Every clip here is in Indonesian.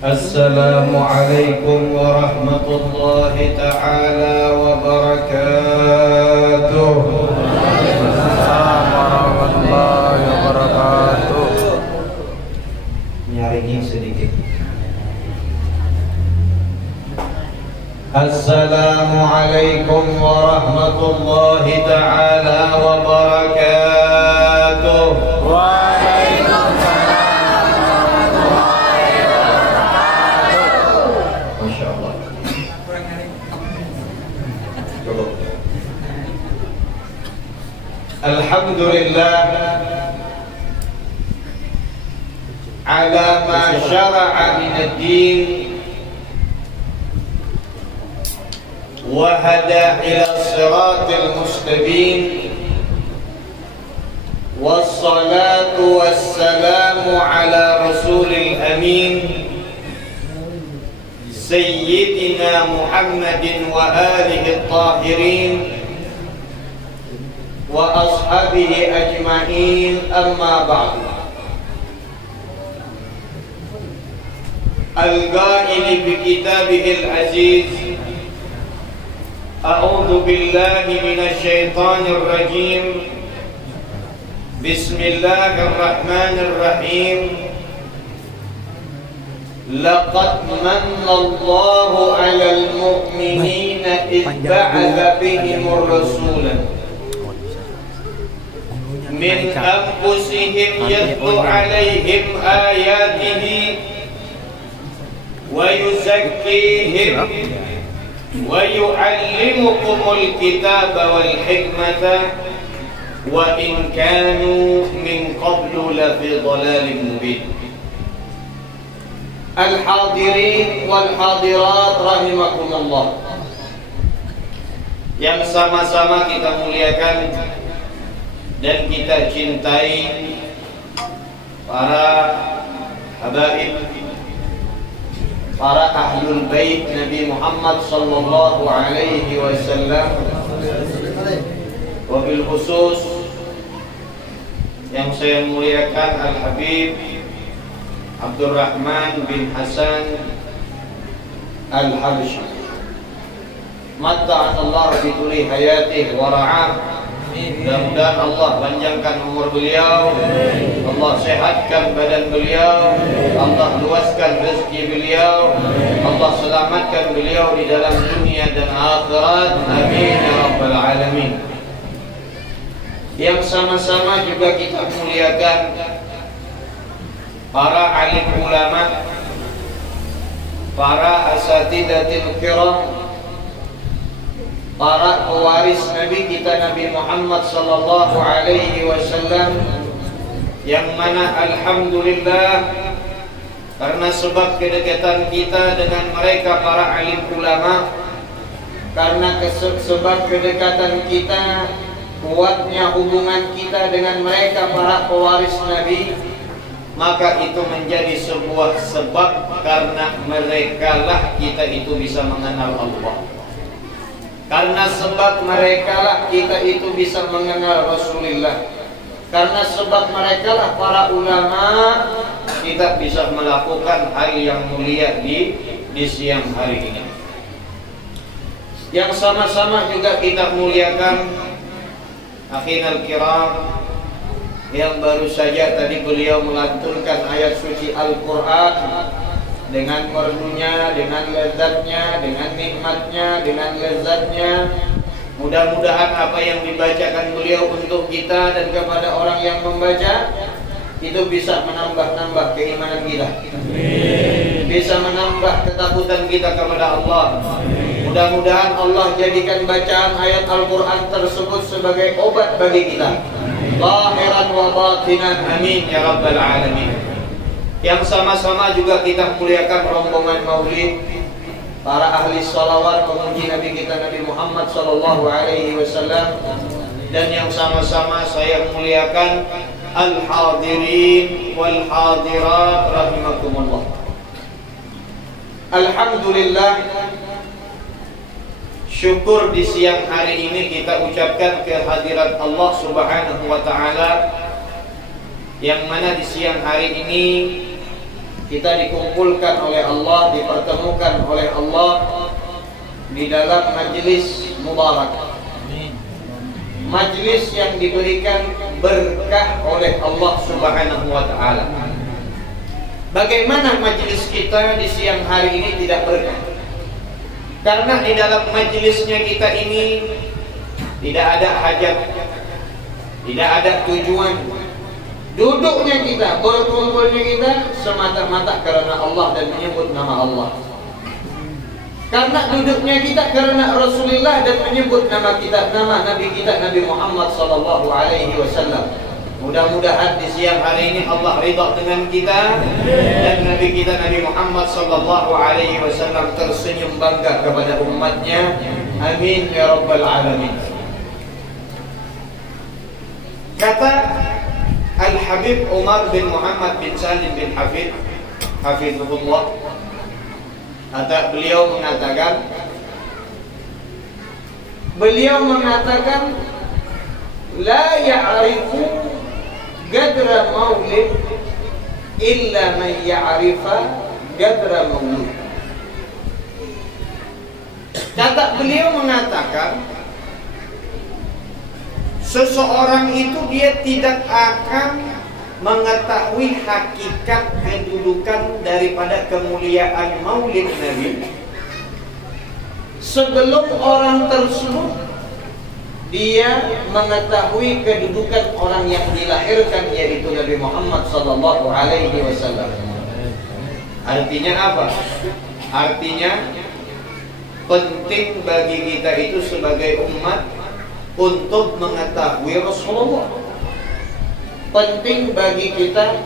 Assalamualaikum warahmatullahi ta'ala wabarakatuh. Assalamualaikum warahmatullahi wabarakatuh. Nyaringin sedikit. Assalamualaikum warahmatullahi ta'ala wabarakatuh. Alhamdulillah ala ma syara'a min ad-din wa hada ila siratil mustaqim wassalatu wassalamu ala rasulil amin sayyidina Muhammadin wa alihi at-tahirin wa ashabihi ajma'in, amma ba'du. Al-Qa'il bi kitabihil aziz, a'udzu billahi minasy syaithanir rajim. Bismillahirrahmanirrahim. Laqad manna Allahu 'alal mu'minina idh ba'atha bihimur rasulan min anfusihim yatlu alaihim ayatihi wa yuzakkihim wa yu'allimukumul kitaba wal hikmata wa in kanu min qablu lafi dhalalin mubin. Al-hadirin wal hadirat rahimakumullah, yang sama-sama kita muliakan dan kita cintai para habaib, para ahlul bait Nabi Muhammad sallallahu alaihi wasallam, wabil khusus yang saya muliakan Al-Habib Abdurrahman bin Hasan Al-Habsyi, matta'an Allah bituli hayatih wa ra'ah. Mudah-mudahan Allah panjangkan umur beliau, Allah sehatkan badan beliau, Allah luaskan rezeki beliau, Allah selamatkan beliau di dalam dunia dan akhirat. Amin ya rabbal alamin. Yang sama-sama juga kita muliakan para alim ulama, para asatidatil kiram, para pewaris Nabi kita Nabi Muhammad sallallahu alaihi wasallam, yang mana alhamdulillah karena sebab kedekatan kita dengan mereka para alim ulama, karena sebab kedekatan kita, kuatnya hubungan kita dengan mereka para pewaris Nabi, maka itu menjadi sebuah sebab karena merekalah kita itu bisa mengenal Allah. Karena sebab merekalah kita itu bisa mengenal Rasulullah. Karena sebab merekalah para ulama kita bisa melakukan hal yang mulia di siang hari ini. Yang sama-sama juga kita muliakan akhinal kiram, yang baru saja tadi beliau melantunkan ayat suci Al-Quran dengan merdunya, dengan lezatnya, dengan nikmatnya, dengan lezatnya. Mudah-mudahan apa yang dibacakan beliau untuk kita dan kepada orang yang membaca itu bisa menambah-nambah keimanan kita, bisa menambah ketakutan kita kepada Allah. Mudah-mudahan Allah jadikan bacaan ayat Al-Quran tersebut sebagai obat bagi kita, zahiran wa batinan. Amin ya rabbal alamin. Yang sama-sama juga kita muliakan rombongan maulid, para ahli salawat memuji Nabi kita Nabi Muhammad sallallahu alaihi wasallam, dan yang sama-sama saya muliakan al-hadirin wal hadirat rahimakumullah. Alhamdulillah, syukur di siang hari ini kita ucapkan kehadirat Allah Subhanahu wa taala, yang mana di siang hari ini kita dikumpulkan oleh Allah, dipertemukan oleh Allah di dalam majlis mubarak, majlis yang diberikan berkah oleh Allah Subhanahu wa taala. Bagaimana majlis kita di siang hari ini tidak berkah? Karena di dalam majlisnya kita ini tidak ada hajat, tidak ada tujuan. Duduknya kita, berkumpulnya kita semata-mata karena Allah dan menyebut nama Allah. Karena duduknya kita karena Rasulullah dan menyebut nama kita, nama Nabi kita, Nabi Muhammad sallallahu alaihi wasallam. Mudah-mudahan di siang hari ini Allah ridha dengan kita dan Nabi kita Nabi Muhammad sallallahu alaihi wasallam tersenyum bangga kepada umatnya. Amin ya rabbal alamin. Kata Al-Habib Umar bin Muhammad bin Salim bin Hafid hafizahullah, kata beliau mengatakan la ya'rifu qadra maulid illa man ya'rifa qadra maulid. Kata beliau mengatakan, seseorang itu dia tidak akan mengetahui hakikat kedudukan daripada kemuliaan maulid Nabi sebelum orang tersebut dia mengetahui kedudukan orang yang dilahirkan, yaitu Nabi Muhammad sallallahu alaihi wasallam. Artinya apa? Artinya penting bagi kita itu sebagai umat untuk mengetahui Rasulullah. Penting bagi kita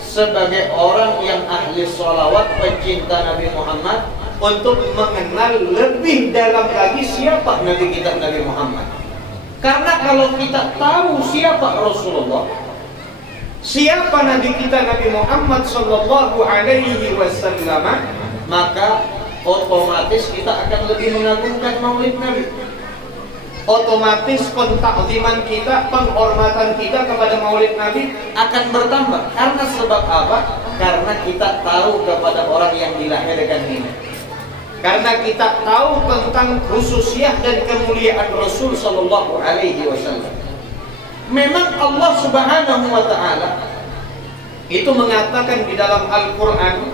sebagai orang yang ahli sholawat, pecinta Nabi Muhammad, untuk mengenal lebih dalam lagi siapa Nabi kita Nabi Muhammad. Karena kalau kita tahu siapa Rasulullah, siapa Nabi kita Nabi Muhammad sallallahu alaihi wasallam, maka otomatis kita akan lebih mengagungkan maulid Nabi. Otomatis pentakziman kita, penghormatan kita kepada maulid Nabi akan bertambah. Karena sebab apa? Karena kita tahu kepada orang yang dilahirkan ini. Karena kita tahu tentang khususiyah dan kemuliaan Rasul sallallahu alaihi wasallam. Memang Allah Subhanahu wa taala itu mengatakan di dalam Al-Qur'an,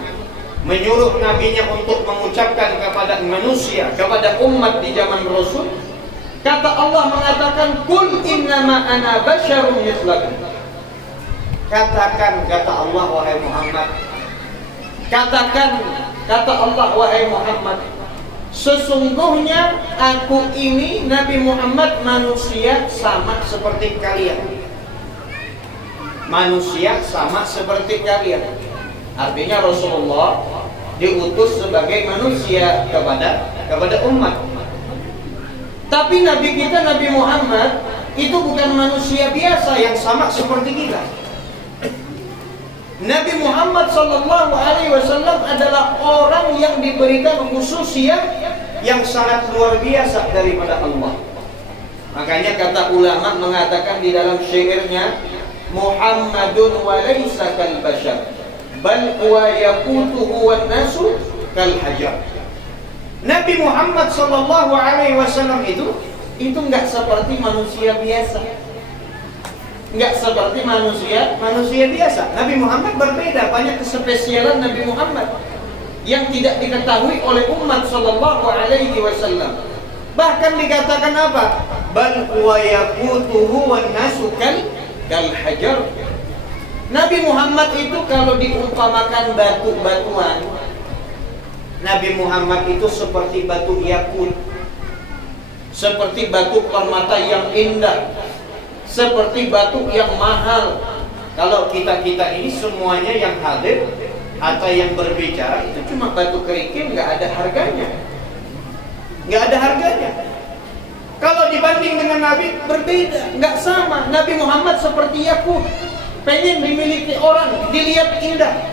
menyuruh nabinya untuk mengucapkan kepada manusia, kepada umat di zaman Rasul. Kata Allah mengatakan, "Qul innama ana basyarun mithlakum." Katakan, kata Allah, wahai Muhammad. Katakan, kata Allah, wahai Muhammad, sesungguhnya aku ini Nabi Muhammad manusia sama seperti kalian. Manusia sama seperti kalian. Artinya Rasulullah diutus sebagai manusia kepada umat. Tapi Nabi kita Nabi Muhammad itu bukan manusia biasa yang sama seperti kita. Nabi Muhammad sallallahu alaihi wasallam adalah orang yang diberikan khususiyah yang sangat luar biasa daripada Allah. Makanya kata ulama mengatakan di dalam syairnya, Muhammadun wa laysa kal bashar bal huwa yaqutuhu wan nasu kal hajar. Nabi Muhammad sallallahu alaihi wasallam itu enggak seperti manusia biasa. Enggak seperti manusia biasa. Nabi Muhammad berbeda, banyak kespesialan Nabi Muhammad yang tidak diketahui oleh umat sallallahu alaihi wasallam. Bahkan dikatakan apa? Bal huwa yaqutuhu wan nasu kal hajar. Nabi Muhammad itu kalau diumpamakan batu-batuan, Nabi Muhammad itu seperti batu yakut, seperti batu permata yang indah, seperti batu yang mahal. Kalau kita ini semuanya yang hadir atau yang berbicara itu cuma batu kerikil, nggak ada harganya, nggak ada harganya. Kalau dibanding dengan Nabi berbeda, nggak sama. Nabi Muhammad seperti yakut, pengen dimiliki orang, dilihat indah.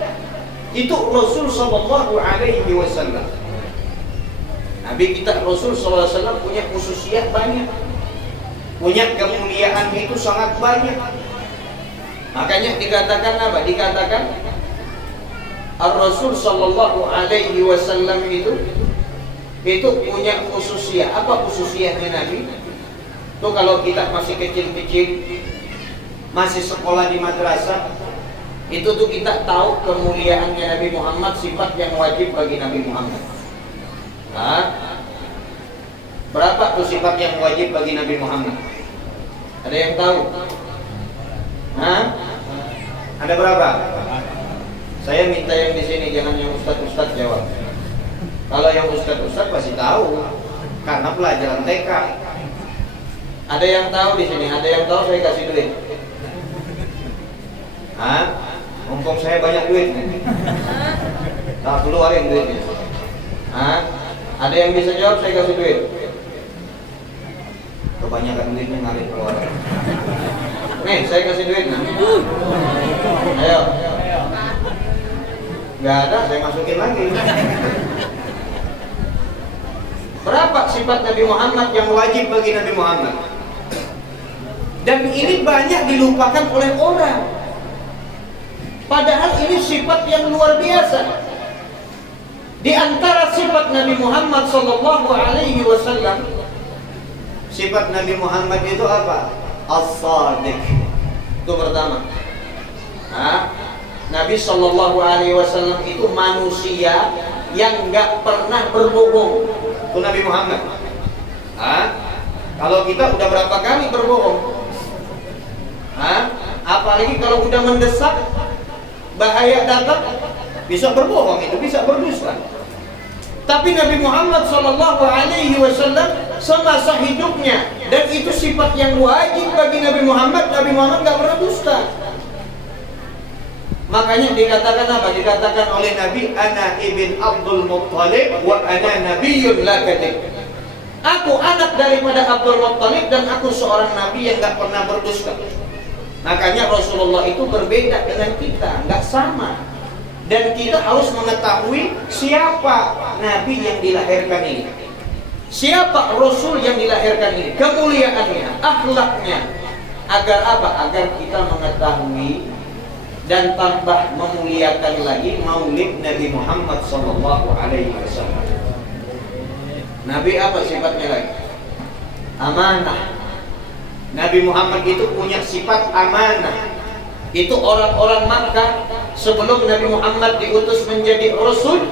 Itu Rasul sallallahu alaihi wasallam. Nabi kita Rasul sallallahu alaihi wasallam punya khususiyah banyak, punya kemuliaan itu sangat banyak. Makanya dikatakan apa? Dikatakan Ar-Rasul sallallahu alaihi wasallam itu punya khususiyah. Apa khususiyahnya Nabi? Tuh kalau kita masih kecil-kecil, masih sekolah di madrasah, itu tuh kita tahu kemuliaannya Nabi Muhammad, sifat yang wajib bagi Nabi Muhammad. Hah? Berapa tuh sifat yang wajib bagi Nabi Muhammad? Ada yang tahu? Hah? Ada berapa? Saya minta yang di sini, jangan yang ustadz jawab. Kalau yang ustadz pasti tahu, karena pelajaran TK. Ada yang tahu di sini? Ada yang tahu, saya kasih duit. Hah? Mumpung saya banyak duit nih. Tak keluarin duitnya. Hah? Ada yang bisa jawab, saya kasih duit. Kebanyakan duitnya ngalir keluar. Nih, saya kasih duit nih. Ayo. Gak ada, saya masukin lagi. Berapa sifat Nabi Muhammad yang wajib bagi Nabi Muhammad? Dan ini banyak dilupakan oleh orang. Padahal ini sifat yang luar biasa. Di antara sifat Nabi Muhammad sallallahu alaihi wasallam, sifat Nabi Muhammad itu apa? As-Sadiq. Itu pertama. Nabi sallallahu alaihi wasallam itu manusia yang enggak pernah berbohong. Itu Nabi Muhammad. Kalau kita udah berapa kali berbohong? Apalagi kalau udah mendesak, bahaya datang, bisa berbohong, itu bisa berdusta. Tapi Nabi Muhammad sallallahu alaihi wasallam semasa hidupnya, dan itu sifat yang wajib bagi Nabi Muhammad nggak pernah dusta. Makanya dikatakan apa? Dikatakan oleh Nabi, ana ibn Abdul Muttalib wa ana nabiyyun la kadhib. Aku anak daripada Abdul Muttalib dan aku seorang nabi yang nggak pernah berdusta. Makanya Rasulullah itu berbeda dengan kita, nggak sama. Dan kita harus mengetahui siapa nabi yang dilahirkan ini, siapa Rasul yang dilahirkan ini, kemuliaannya, akhlaknya. Agar apa? Agar kita mengetahui dan tambah memuliakan lagi maulid Nabi Muhammad sallallahu alaihi wasallam. Nabi apa sifatnya lagi? Amanah. Nabi Muhammad itu punya sifat amanah. Itu orang-orang Makkah sebelum Nabi Muhammad diutus menjadi Rasul,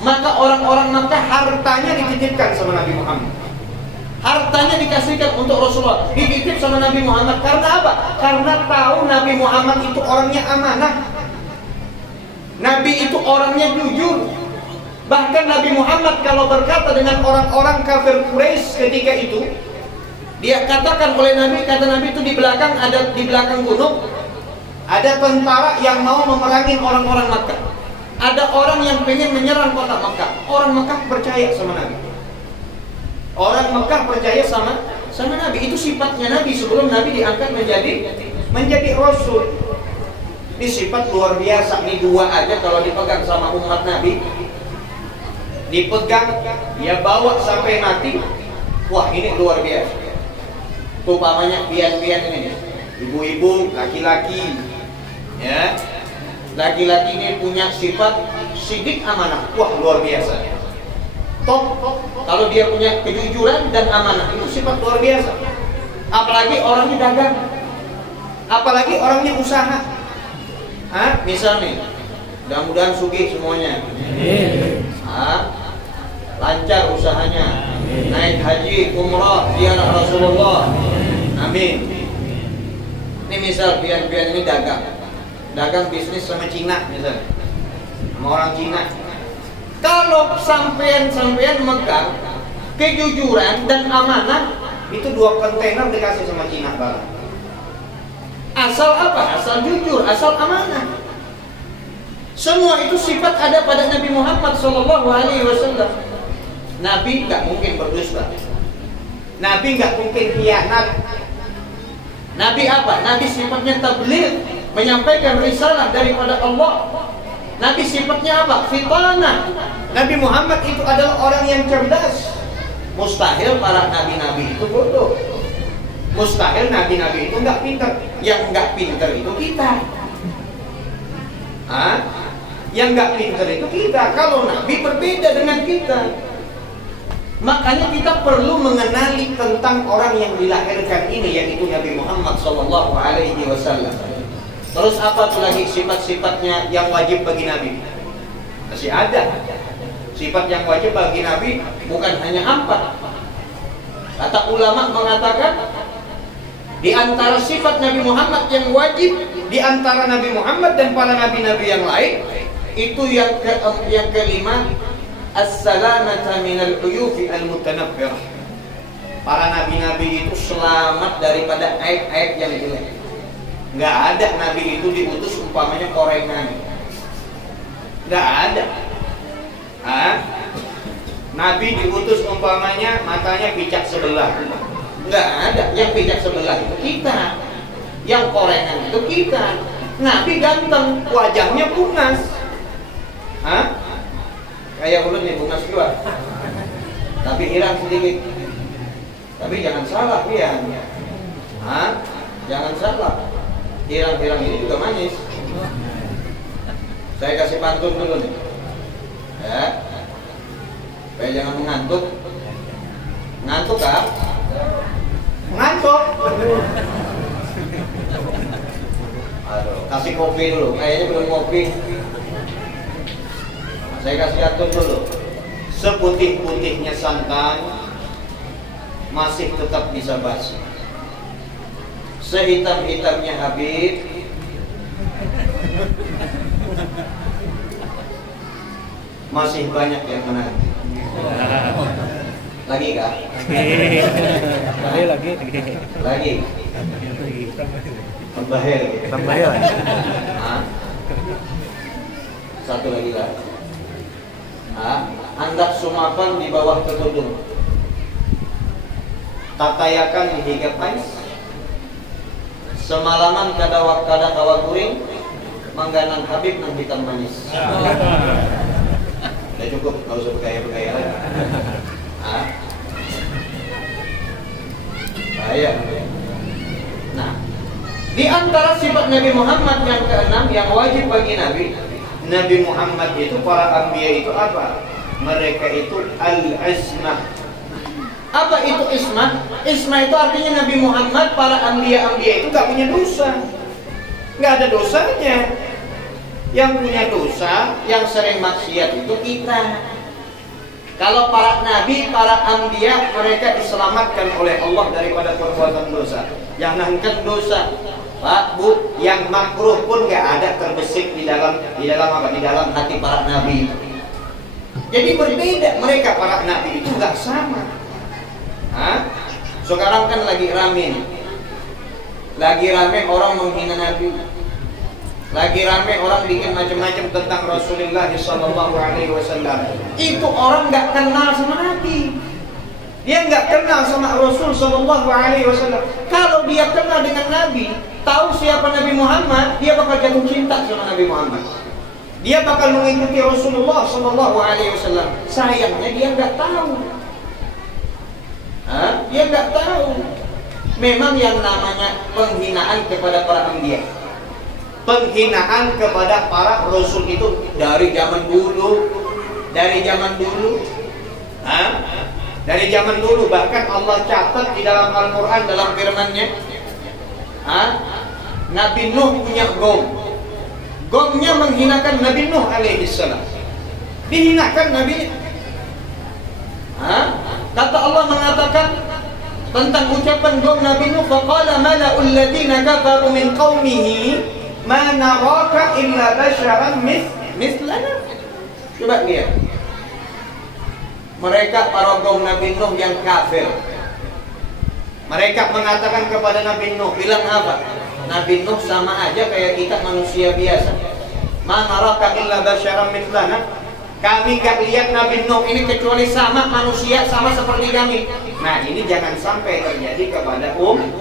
maka orang-orang Makkah hartanya dititipkan sama Nabi Muhammad. Hartanya dikasihkan untuk Rasulullah, dititip sama Nabi Muhammad. Karena apa? Karena tahu Nabi Muhammad itu orangnya amanah. Nabi itu orangnya jujur. Bahkan Nabi Muhammad kalau berkata dengan orang-orang kafir Quraisy ketika itu, dia katakan oleh Nabi, kata Nabi itu di belakang gunung ada tentara yang mau memerangi orang-orang Makkah. Ada orang yang pengen menyerang kota Makkah. Orang Makkah percaya sama Nabi. Orang Makkah percaya sama Nabi. Itu sifatnya Nabi sebelum Nabi diangkat menjadi Rasul. Ini sifat luar biasa. Ini dua aja kalau dipegang sama umat Nabi, dipegang, dia bawa sampai mati. Wah, ini luar biasa. Umpamanya pian-pian ini, ibu-ibu, laki-laki, ya, laki-laki ini punya sifat sidik amanah. Wah, luar biasa. Top. Kalau dia punya kejujuran dan amanah, itu sifat luar biasa. Apalagi orangnya dagang, apalagi orangnya usaha. Misalnya, mudah-mudahan sugih semuanya. Lancar usahanya, naik haji, umrah, ziarah Rasulullah. Amin. Ini misal pian-pian ini dagang bisnis sama Cina misalnya, sama orang Cina. Kalau sampean megang kejujuran dan amanah, itu 2 kontainer dikasih sama Cina barang. Asal apa? Asal jujur, asal amanah. Semua itu sifat ada pada Nabi Muhammad SAW. Nabi nggak mungkin berdusta. Nabi nggak mungkin khianat. Nabi apa? Nabi sifatnya tabligh, menyampaikan risalah daripada Allah. Nabi sifatnya apa? Fitanah. Nabi Muhammad itu adalah orang yang cerdas. Mustahil para nabi-nabi itu bodoh. Mustahil nabi-nabi itu nggak pintar. Yang nggak pintar itu kita. Yang nggak pintar itu kita. Kalau Nabi berbeda dengan kita. Makanya kita perlu mengenali tentang orang yang dilahirkan ini, yaitu Nabi Muhammad SAW. Terus apa tuh lagi sifat-sifatnya yang wajib bagi Nabi? Masih ada. Sifat yang wajib bagi Nabi bukan hanya 4. Kata ulama mengatakan di antara sifat Nabi Muhammad yang wajib di antara Nabi Muhammad dan para nabi-nabi yang lain itu yang kelima, as-salamata minal uyufi al-mutanabbirah. Para nabi-nabi itu selamat daripada aib-aib yang jelek. Nggak ada nabi itu diutus umpamanya korengan. Nggak ada. Nabi diutus umpamanya matanya picak sebelah. Nggak ada. Yang picak sebelah itu kita. Yang korengan itu kita. Nabi ganteng, wajahnya bungas. Kayak ulut nih, bungas juga. Tapi hilang sedikit. Tapi jangan salah ya. Jangan salah. Hirang-hirang ini juga manis. Saya kasih pantun dulu nih. Ya. Supaya jangan mengantuk. Ngantuk kan? Ngantuk. Aduh, kasih kopi dulu. Kayaknya belum kopi. Saya kasih pantun dulu. Seputih-putihnya santan masih tetap bisa basi. Sehitam-hitamnya Habib masih banyak yang menanti. Lagi kah? Lagi. Tambahil. Satu lagi lah. Hendak sumapan di bawah ketudung. Tatayakan hingga pais. Semalaman kada kawa kuring, mangganan Habib nang hitam manis. Udah cukup, nggak usah bergaya-bergaya lagi. Bahaya. Nah, di antara sifat Nabi Muhammad yang keenam yang wajib bagi Nabi Muhammad itu, para anbiya itu apa? Mereka itu al-ismah. Apa itu ismah? Ismah itu artinya Nabi Muhammad, para anbiya itu gak punya dosa. Gak ada dosanya. Yang punya dosa, yang sering maksiat itu kita. Kalau para nabi, para anbiya, mereka diselamatkan oleh Allah daripada perbuatan dosa. Jangankan dosa, Pak, Bu, yang makruh pun gak ada terbesit di dalam hati para nabi. Jadi berbeda mereka, para nabi itu gak sama. Sekarang kan lagi rame orang menghina Nabi, lagi rame orang bikin macam-macam tentang Rasulullah SAW. Itu orang nggak kenal sama Nabi, dia nggak kenal sama Rasul SAW. Kalau dia kenal dengan Nabi, tahu siapa Nabi Muhammad, dia bakal jatuh cinta sama Nabi Muhammad. Dia bakal mengikuti Rasulullah SAW. Sayangnya dia nggak tahu. Dia nggak tahu. Memang yang namanya penghinaan kepada para anbiya, penghinaan kepada para rasul itu dari zaman dulu, dari zaman dulu. Bahkan Allah catat di dalam Al-Quran, dalam firman-Nya, Nabi Nuh punya gomnya menghinakan Nabi Nuh alaihissalam, dihinakan Nabi. Kata Allah mengatakan tentang ucapan gom Nabi Nuh, faqala mala'ul ladzina kafaru min qaumihi ma naraka illa basyaran mithlana. Coba lihat. Mereka para gom Nabi Nuh yang kafir, mereka mengatakan kepada Nabi Nuh, bilang apa? Nabi Nuh sama aja kayak kita manusia biasa. Ma naraka illa basyaran mithlana. Kami gak lihat Nabi Nuh ini kecuali sama manusia, sama seperti kami. Nah, ini jangan sampai terjadi kepada umat.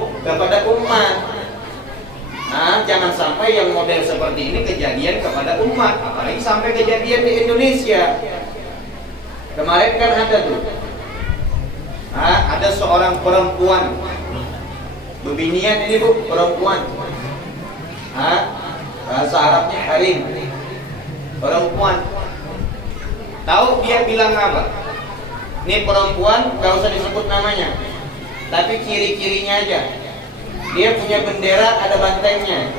Jangan sampai yang model seperti ini kejadian kepada umat, apalagi sampai kejadian di Indonesia. Kemarin kan ada tuh, ada seorang perempuan, bebinian ini Bu, perempuan. Bahasa Arabnya harim. perempuan. Tahu dia bilang apa? Ini perempuan, gak usah disebut namanya, tapi ciri-cirinya aja. Dia punya bendera, ada bantengnya.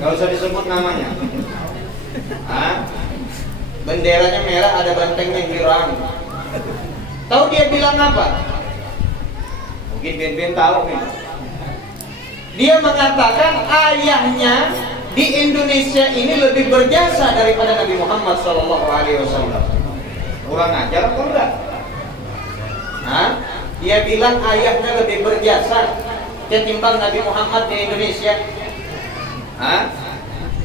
Gak usah disebut namanya. Benderanya merah, ada bantengnya girang. Tahu dia bilang apa? Mungkin Ben tahu nih. Dia mengatakan ayahnya di Indonesia ini lebih berjasa daripada Nabi Muhammad SAW. Kurang ajar atau enggak? Dia bilang ayahnya lebih berjasa ketimbang Nabi Muhammad di Indonesia.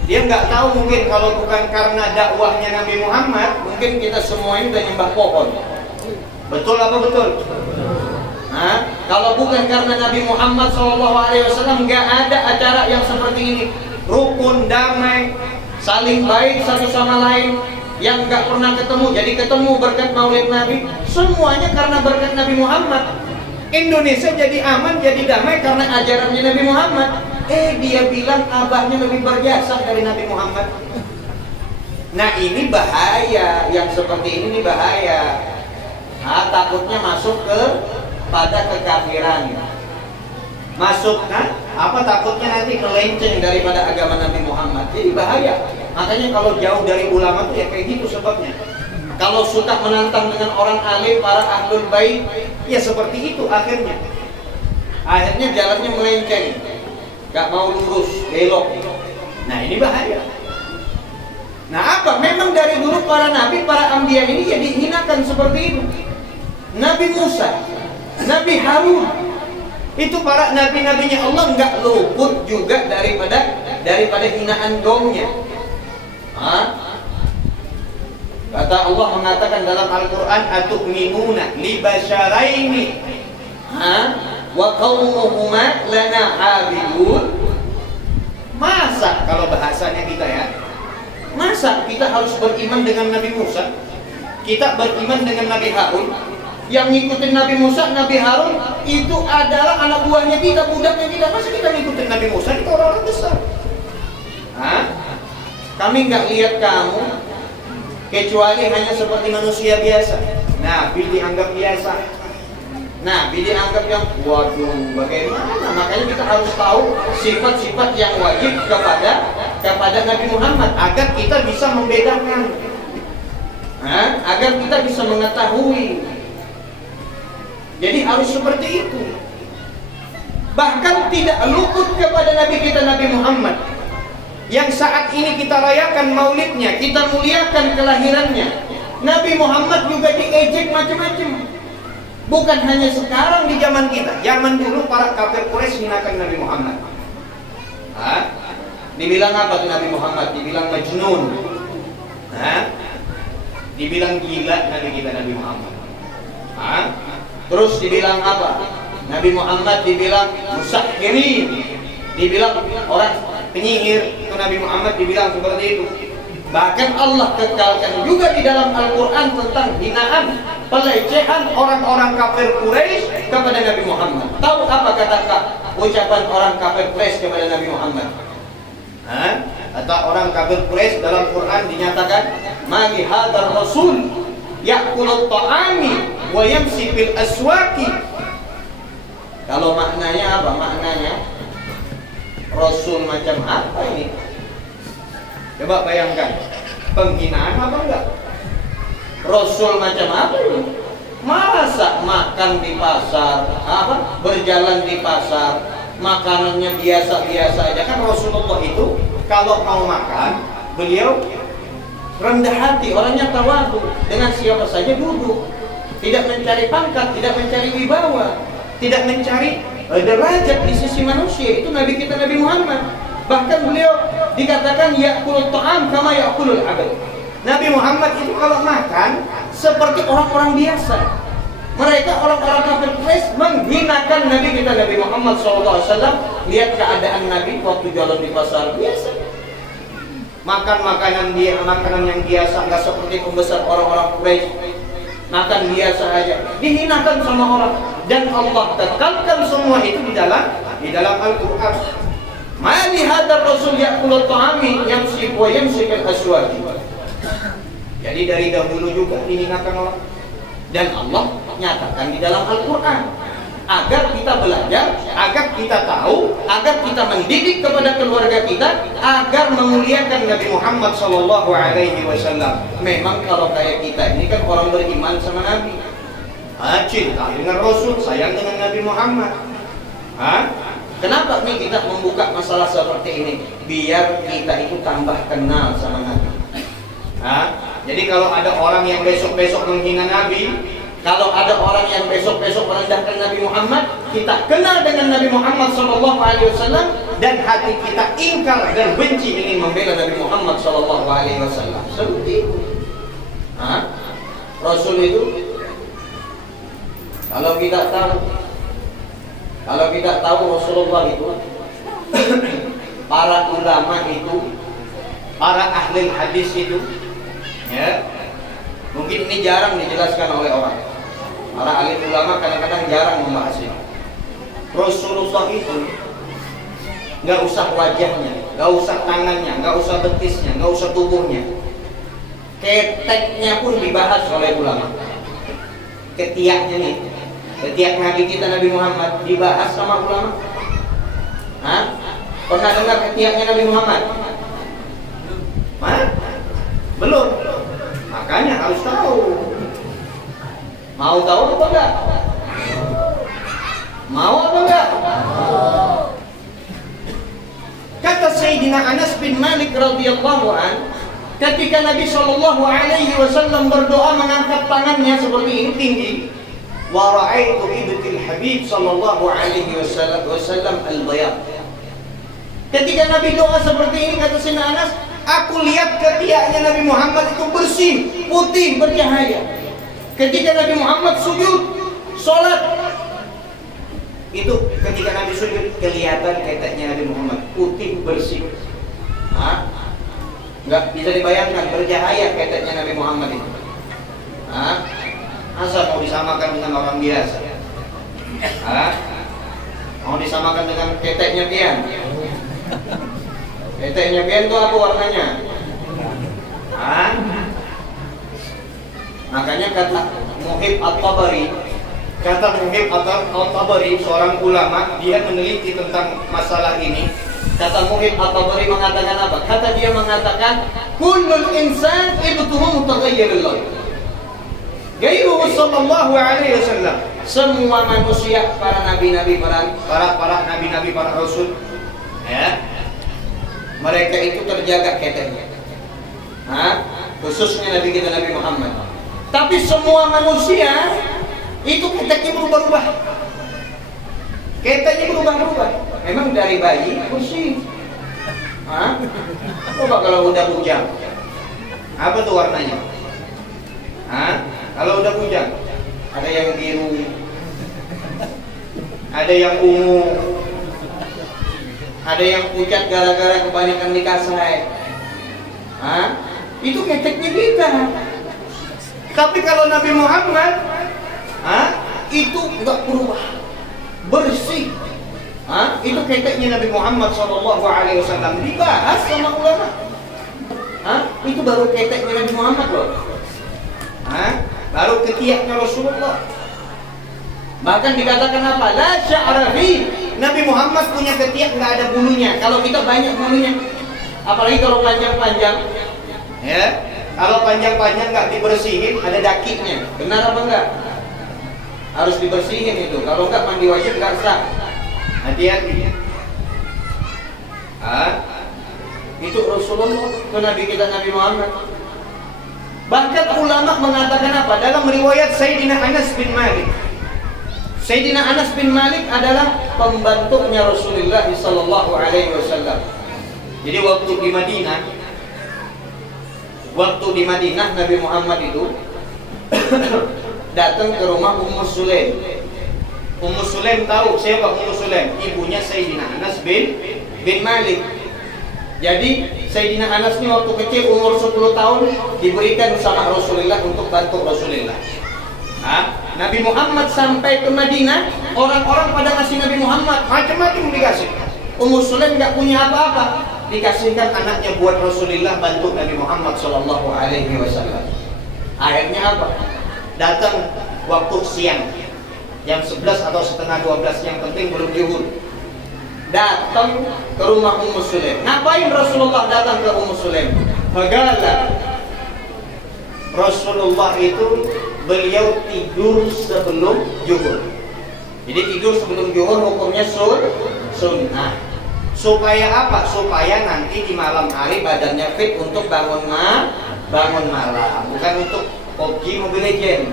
Dia nggak tahu mungkin kalau bukan karena dakwahnya Nabi Muhammad, mungkin kita semua ini udah nyembah pohon. Betul apa betul? Kalau bukan karena Nabi Muhammad SAW, nggak ada acara yang seperti ini. Rukun, damai, saling baik satu sama lain. Yang nggak pernah ketemu jadi ketemu berkat Maulid Nabi. Semuanya karena berkat Nabi Muhammad. Indonesia jadi aman, jadi damai karena ajarannya Nabi Muhammad. Dia bilang abahnya lebih berjasa dari Nabi Muhammad. Nah ini bahaya, yang seperti ini bahaya. Takutnya masuk pada kekafiran. Apa takutnya nanti melenceng daripada agama Nabi Muhammad. Jadi bahaya. Makanya kalau jauh dari ulama tuh ya kayak gitu sebabnya. Kalau suka menantang dengan orang alim, para ahlul bait, ya seperti itu akhirnya. Akhirnya jalannya melenceng, gak mau lurus, belok. Nah ini bahaya. Nah apa? Memang dari dulu para nabi, para anbiya ini ya dihinakan seperti itu. Nabi Musa, Nabi Harun, itu para nabi-nabinya Allah nggak luput juga daripada hinaan kaumnya. Kata Allah mengatakan dalam Al-Quran, atu'minuna libasyaraini wa qaumuhuma lana abidun. Masa kalau bahasanya kita ya, masa kita harus beriman dengan Nabi Musa, kita beriman dengan Nabi Harun? Yang ngikutin Nabi Musa, Nabi Harun itu adalah anak buahnya kita, budaknya kita. Masa kita ngikutin Nabi Musa? Itu orang-orang besar. Kami nggak lihat kamu kecuali hanya seperti manusia biasa. Nabi dianggap biasa, Nabi dianggap yang waduh bagaimana. Makanya kita harus tahu sifat-sifat yang wajib kepada Nabi Muhammad agar kita bisa membedakan, agar kita bisa mengetahui. Jadi harus seperti itu. Bahkan tidak luput kepada Nabi kita Nabi Muhammad yang saat ini kita rayakan maulidnya, kita muliakan kelahirannya. Nabi Muhammad juga diejek macam-macam. Bukan hanya sekarang di zaman kita, zaman dulu para kafir Quraisy hinakan Nabi Muhammad. Dibilang apa tuh Nabi Muhammad? Dibilang majnun. Dibilang gila Nabi kita Nabi Muhammad. Terus dibilang apa? Nabi Muhammad dibilang musahhirin, dibilang orang penyihir. Itu Nabi Muhammad dibilang seperti itu. Bahkan Allah kekalkan juga di dalam Al-Quran tentang hinaan, pelecehan orang-orang kafir Quraisy kepada Nabi Muhammad. Tahu apa kata ucapan orang kafir Quraisy kepada Nabi Muhammad? Kata orang kafir Quraisy dalam Quran dinyatakan, "Mali hadzal rasul ya'kulu ta'ami wa yamshi fil aswaqi." Kalau maknanya apa? Maknanya Rasul macam apa ini? Coba bayangkan, penghinaan apa enggak? Rasul macam apa ini? Masa makan di pasar, berjalan di pasar, makanannya biasa-biasa aja. Kan Rasulullah itu kalau mau makan, beliau rendah hati, orangnya tawadhu, dengan siapa saja duduk, tidak mencari pangkat, tidak mencari wibawa, tidak mencari derajat di sisi manusia. Itu Nabi kita Nabi Muhammad. Bahkan beliau dikatakan ya'kulul ta'am kama ya'kulul abad. Nabi Muhammad itu kalau makan seperti orang-orang biasa. Mereka orang-orang kafir Quraisy menghinakan Nabi kita Nabi Muhammad SAW. Lihat keadaan Nabi waktu jalan di pasar biasa, makan makanan yang biasa, nggak seperti pembesar orang-orang Quraisy. Makan biasa aja, dihinakan sama orang. Dan Allah tekankan semua itu di dalam Al-Quran. Ma li hadzal rasul ya'kulu at-ta'ami yamshi wa yamshi fil aswaq. Jadi dari dahulu juga diingatkan orang. Dan Allah nyatakan di dalam Al-Qur'an agar kita belajar, agar kita tahu, agar kita mendidik kepada keluarga kita agar memuliakan Nabi Muhammad sallallahu alaihi wasallam. Memang kalau kayak kita ini kan orang beriman sama Nabi. Cinta dengan Rasul, sayang dengan Nabi Muhammad. Kenapa nih kita membuka masalah seperti ini? Biar kita itu tambah kenal sama Nabi. Jadi kalau ada orang yang besok-besok menghina Nabi, kalau ada orang yang besok-besok merendahkan Nabi Muhammad, kita kenal dengan Nabi Muhammad SAW dan hati kita ingkar dan benci ingin membela Nabi Muhammad SAW. Seperti itu. Rasul itu, kalau kita tahu Rasulullah itu, para ulama itu, para ahli hadis itu, ya, mungkin ini jarang dijelaskan oleh orang. Para ahli ulama kadang-kadang jarang membahas ini. Rasulullah itu nggak usah wajahnya, nggak usah tangannya, nggak usah betisnya, nggak usah tubuhnya, keteknya pun dibahas oleh ulama. Ketiaknya nih, ketiak Nabi kita Nabi Muhammad dibahas sama ulama. Pernah dengar ketiaknya Nabi Muhammad? Belum. Makanya harus tahu. Mau tahu apa enggak? Mau apa enggak? Kata Sayyidina Anas bin Malik radhiyallahu an, ketika Nabi sallallahu alaihi wasallam berdoa mengangkat tangannya seperti ini tinggi, wa ra'aitu ibtil habib sallallahu alaihi wasallam al-bayad. Ketika Nabi doa seperti ini, kata Sayyidina Anas, aku lihat ketiaknya Nabi Muhammad itu bersih, putih, bercahaya. Ketika Nabi Muhammad sujud, sholat, itu ketika Nabi sujud kelihatan keteknya Nabi Muhammad putih, bersih. Nggak bisa dibayangkan bercahaya keteknya Nabi Muhammad itu. Masa mau disamakan dengan orang biasa? Mau disamakan dengan keteknya Pian? Keteknya Pian itu apa warnanya? Makanya kata Muhib At-Tabari, seorang ulama, dia meneliti tentang masalah ini. Kata Muhib At-Tabari mengatakan apa? Kata dia mengatakan, kullul insan ibtuhu mutaghayyirul. Gairuhu sallallahu alaihi wasallam. Semua manusia, para nabi-nabi, para nabi-nabi, para rasul, ya, mereka itu terjaga keteknya. Khususnya Nabi kita Nabi Muhammad. Tapi semua manusia itu keteknya berubah-ubah. Keteknya berubah-ubah. Memang dari bayi bersih. Coba kalau udah bujang, apa tuh warnanya? Kalau udah bujang, ada yang biru, ada yang ungu, ada yang pucat gara-gara kebanyakan dikasai. Itu keteknya kita. Tapi kalau Nabi Muhammad, itu enggak berubah, bersih. Itu keteknya Nabi Muhammad SAW dibahas sama ulama. Itu baru keteknya Nabi Muhammad loh. Baru ketiaknya Rasulullah. Bahkan dikatakan apa? La sya'rafi. Nabi Muhammad punya ketiak nggak ada bulunya. Kalau kita banyak bulunya, apalagi kalau panjang-panjang, ya. Kalau panjang-panjang nggak dibersihin, ada dakinya. Benar apa enggak? Harus dibersihin itu. Kalau enggak mandi wajib nggak sah. Hati-hati. Itu Rasulullah, itu Nabi kita Nabi Muhammad. Bahkan ulama mengatakan apa? Dalam riwayat Sayyidina Anas bin Malik. Sayyidina Anas bin Malik adalah pembantunya Rasulullah sallallahu alaihi wasallam. Jadi waktu di Madinah Nabi Muhammad itu datang ke rumah Ummu Sulaim. Ummu Sulaim tahu siapa Ummu Sulaim? Ibunya Sayyidina Anas bin Malik. Jadi Sayyidina Anas ini waktu kecil umur 10 tahun diberikan sama Rasulullah untuk bantu Rasulullah. Nabi Muhammad sampai ke Madinah, orang-orang pada ngasih Nabi Muhammad macam-macam dikasih. Ummu Sulaim nggak punya apa-apa, dikasihkan anaknya buat Rasulullah bantu Nabi Muhammad Shallallahu Alaihi Wasallam. Akhirnya apa? Datang waktu siang, jam 11 atau setengah 12, yang penting belum zuhur. Datang ke rumah Ummu Sulaim. Ngapain Rasulullah datang ke Ummu Sulaim? Fagala, Rasulullah itu beliau tidur sebelum zuhur. Jadi tidur sebelum zuhur hukumnya sunnah. Supaya apa? Supaya nanti di malam hari badannya fit untuk bangun malam, bukan untuk PUBG Mobile Legend,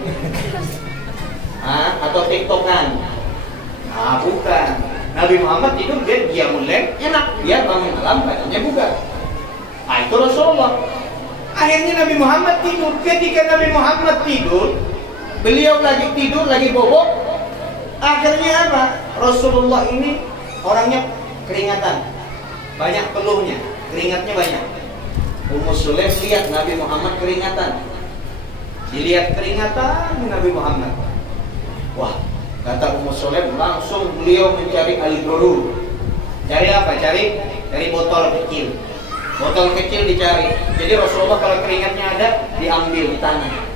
atau TikTokan. Bukan. Nabi Muhammad tidur dia mulai enak, dia bangun malam badannya bugar. Itu Rasulullah. Akhirnya Nabi Muhammad tidur. Ketika Nabi Muhammad tidur, beliau lagi tidur, lagi bobok. Akhirnya apa? Rasulullah ini orangnya keringatan, banyak peluhnya, keringatnya banyak. Ummu Sulaim lihat Nabi Muhammad keringatan, dilihat keringatan Nabi Muhammad. Wah, kata Ummu Sulaim, langsung beliau mencari al-ghurur. Cari apa? Cari botol kecil. Botol kecil dicari. Jadi Rasulullah kalau keringatnya ada, diambil di tanah.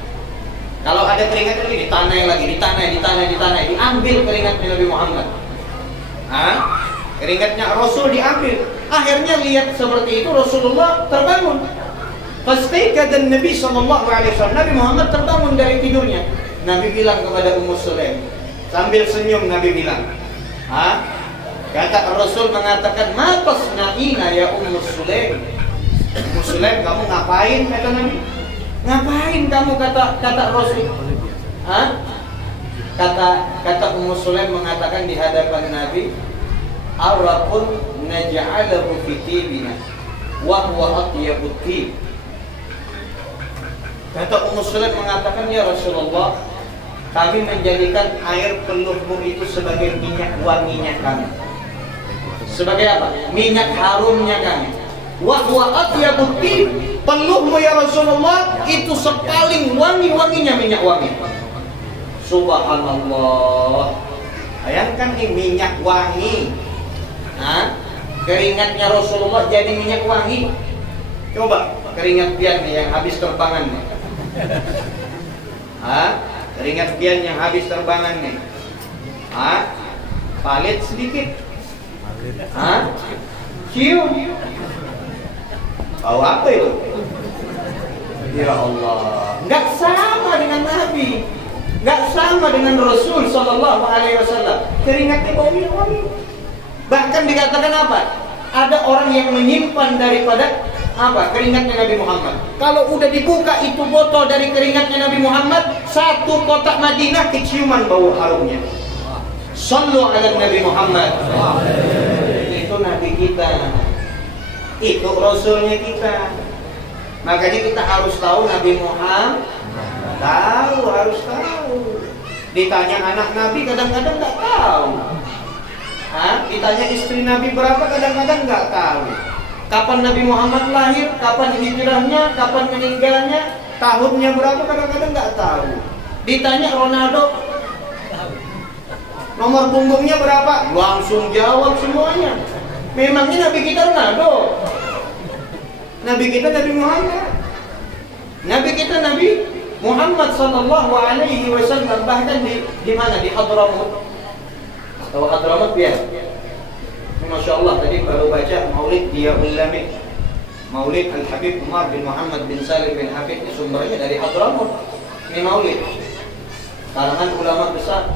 Kalau ada keringat lagi ditanai, diambil keringatnya Nabi Muhammad. Keringatnya Rasul diambil. Akhirnya lihat seperti itu, Rasulullah terbangun. Fastaiqadhan Nabi sallallahu alaihi wasallam. Nabi Muhammad terbangun dari tidurnya. Nabi bilang kepada Ummu Sulaim, sambil senyum Nabi bilang, kata Rasul mengatakan, "Ma tasna'ina ya Ummu Sulaim?" Ummu Sulaim, kamu ngapain? Kata Nabi. Ngapain kamu, kata Rasul? Kata Ummu Sulaim mengatakan di hadapan Nabi, "Araqun naj'alahu fi tibina wa huwa atyabut tib." Kata Ummu Sulaim mengatakan, "Ya Rasulullah, kami menjadikan air peluhmu itu sebagai minyak wanginya kami." Sebagai apa? Minyak harumnya kami. Wa huwa atyabut tib. Peluhmu ya Rasulullah itu sepaling wangi-wanginya minyak wangi. Subhanallah. Bayangkan ini minyak wangi. Keringatnya Rasulullah jadi minyak wangi. Coba keringat pian nih yang habis terbangan nih. Keringat pian yang habis terbangan nih. Palit sedikit. Cium. Bau apa itu? Ya Allah, nggak sama dengan Nabi, nggak sama dengan Rasul Sallallahu Alaihi Wasallam. Keringatnya bau minyak wangi. Bahkan dikatakan apa? Ada orang yang menyimpan daripada keringatnya Nabi Muhammad. Kalau udah dibuka itu botol dari keringatnya Nabi Muhammad, satu kotak Madinah keciuman bau harumnya. Sallu ala Nabi Muhammad. Itu Nabi kita, itu Rasulnya kita. Makanya kita harus tahu Nabi Muhammad. Harus tahu. Ditanya anak Nabi kadang-kadang nggak tahu. Ditanya istri Nabi berapa kadang-kadang nggak tahu. Kapan Nabi Muhammad lahir, kapan hijrahnya, kapan meninggalnya, tahunnya berapa kadang-kadang nggak tahu. Ditanya Ronaldo, nomor punggungnya berapa, langsung jawab semuanya. Memangnya Nabi kita Ronaldo? Nabi kita Nabi Muhammad. Nabi kita Nabi Muhammad Sallallahu Alaihi Wasallam. Bahkan di mana? Di Hadramut. Atau Hadramut ya. Masya Allah, tadi baru baca Maulid Diyaul Lami, Maulid Al-Habib Umar bin Muhammad bin Salim bin Habib. Ini sumbernya dari Hadramut. Ini Maulid karangan ulama besar,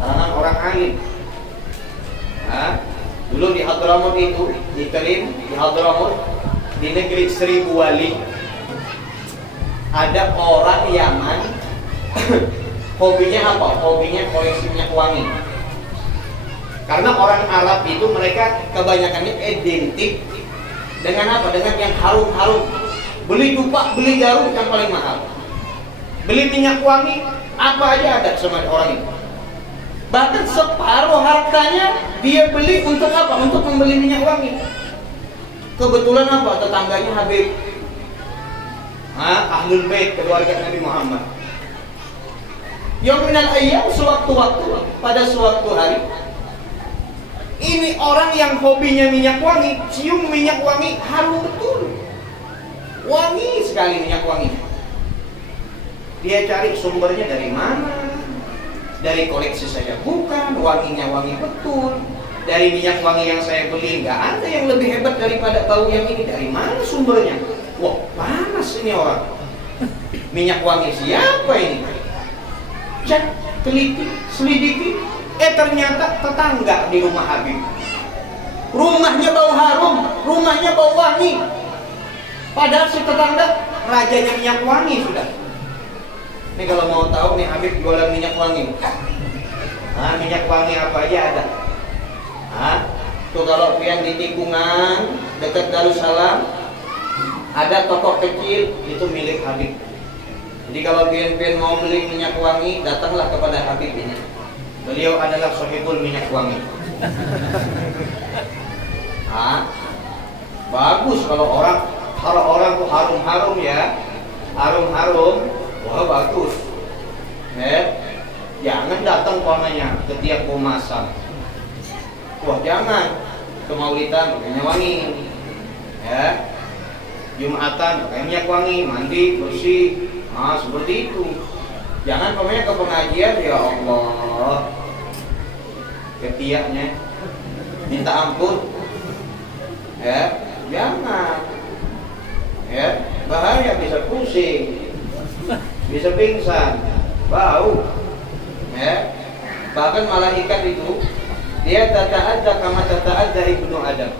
karangan orang alim. Dulu di Hadramut itu, di Kerim, di Hadramut, di negeri Seribu Wali, ada orang Yaman. Hobinya apa? Hobinya koleksi minyak wangi. Karena orang Arab itu mereka kebanyakannya identik dengan apa? Dengan yang harum-harum. Beli dupa, beli garum yang paling mahal. Beli minyak wangi, apa aja ada sama orang itu. Bahkan separuh hartanya dia beli untuk apa? Untuk membeli minyak wangi. Kebetulan apa? Tetangganya Habib, Ahlul Bait, keluarga Nabi Muhammad. Yang minal ayyam, sewaktu-waktu, pada suatu hari, Ini orang yang hobinya minyak wangi, cium minyak wangi harum betul, wangi sekali minyak wangi. Dia cari sumbernya dari mana? Dari koleksi saya bukan, wanginya wangi betul. Dari minyak wangi yang saya beli nggak ada yang lebih hebat daripada bau yang ini. Dari mana sumbernya? Wah, panas ini orang. Minyak wangi siapa ini? Cek, teliti, selidiki. Ternyata tetangga di rumah Habib. Rumahnya bau harum, rumahnya bau wangi. Padahal si tetangga rajanya minyak wangi sudah. Ini kalau mau tahu nih Habib jualan minyak wangi. Minyak wangi apa aja ada. Tuh kalau pian di tikungan dekat Darussalam ada toko kecil itu milik Habib. Jadi kalau pian mau beli minyak wangi datanglah kepada Habib ini. Beliau adalah sahibul minyak wangi. Bagus kalau orang tuh harum-harum ya, harum-harum, wah bagus. Jangan datang umpamanya ke tiap pemasan. Wah jangan ke maulidan pakai minyak wangi. Jumatan pakai minyak wangi, mandi bersih. Seperti itu. Jangan pokoknya ke pengajian ya Allah ketiaknya minta ampun jangan bahaya, bisa pusing, bisa pingsan, bau bahkan malaikat itu dia tata'adda kama tata'adda ibnu Adam.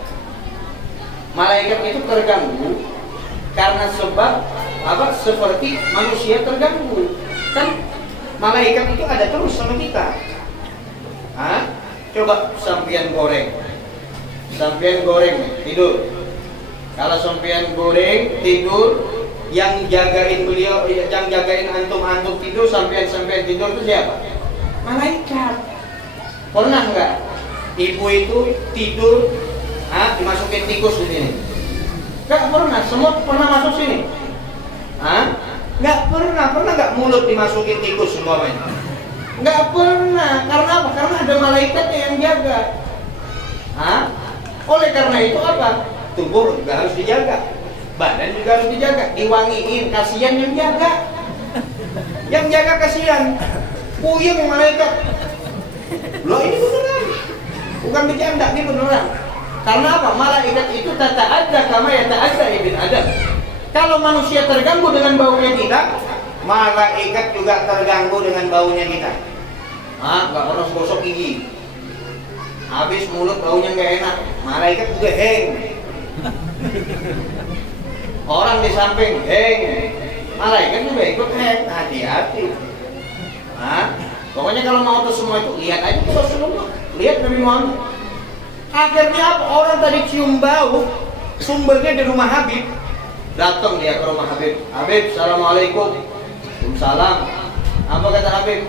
Malaikat itu terganggu karena sebab seperti manusia terganggu. Kan malaikat itu ada terus sama kita. Coba sampean goreng tidur. Kalau sampean goreng tidur, yang jagain beliau, yang jagain antum tidur, sampean tidur itu siapa? Malaikat. Pernah nggak ibu itu tidur, dimasukin tikus di sini? Nggak pernah. Semut pernah masuk sini? Nggak pernah nggak mulut dimasukin tikus semuanya? Nggak pernah. Karena apa? Karena ada malaikatnya yang jaga. Oleh karena itu apa? Tubuh juga harus dijaga, badan juga harus dijaga, diwangiin. Kasihan yang jaga kasihan. Puyeng malaikat. Loh ini beneran, bukan bercanda, ini beneran. Karena apa? Malaikat itu tata'adda kama yata'adda ibn Adam. Kalau manusia terganggu dengan baunya kita, malaikat juga terganggu dengan baunya kita. Nggak pernah gosok gigi, habis mulut baunya nggak enak, malaikat juga heng. Orang di samping heng, malaikat juga ikut heng. Hati-hati. Pokoknya kalau mau tuh semua itu lihat aja tuh Rasulullah, lihat Nabi Muhammad. Akhirnya apa? Orang tadi cium bau, sumbernya di rumah Habib. Datang dia ke rumah Habib. Habib, assalamualaikum. Waalaikumsalam. Apa kata Habib?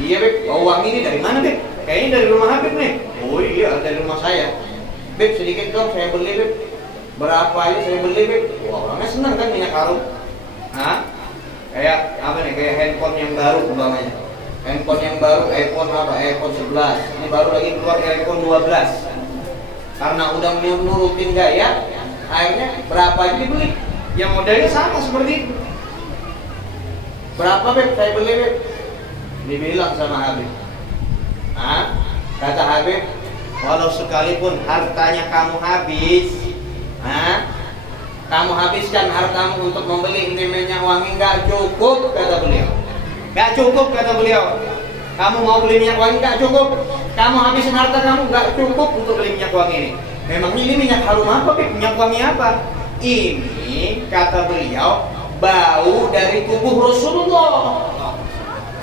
Iya Beb, bau wangi ini dari mana Beb? Kayaknya dari rumah Habib nih. Oh iya, dari rumah saya. Beb, sedikit dong saya beli Beb. Berapa aja saya beli Beb? Wah, orangnya senang kan minyak harum. Kayak apa nih? Kayak handphone yang baru umpamanya. Handphone yang baru, iPhone apa? iPhone 11. Ini baru lagi keluar iPhone 12. Karena udah nurutin gaya, akhirnya berapa aja dibeli. Yang modelnya sama seperti itu. Berapa Beb? Saya beli Beb. Dibilang sama Habib. Kata Habib, walau sekalipun hartanya kamu habis, kamu habiskan hartamu untuk membeli minyak wangi, nggak cukup kata beliau. Nggak cukup kata beliau. Kamu mau beli minyak wangi nggak cukup. Kamu habisin harta kamu nggak cukup untuk beli minyak wangi ini. Memangnya ini minyak harum apa Bib? Minyak wangi apa? Ini kata beliau bau dari tubuh Rasulullah.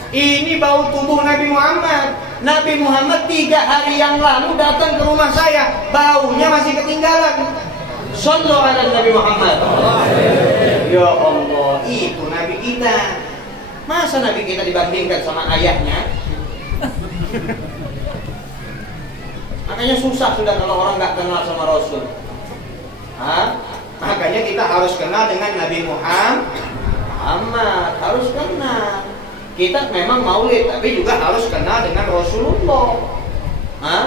Ini bau tubuh Nabi Muhammad. Nabi Muhammad 3 hari yang lalu datang ke rumah saya, baunya masih ketinggalan. Shallu ala Nabi Muhammad. Ya Allah, itu Nabi kita. Masa Nabi kita dibandingkan sama ayahnya? Makanya susah sudah kalau orang nggak kenal sama Rasul. Makanya kita harus kenal dengan Nabi Muhammad, harus kenal. Kita memang maulid, tapi juga harus kenal dengan Rasulullah.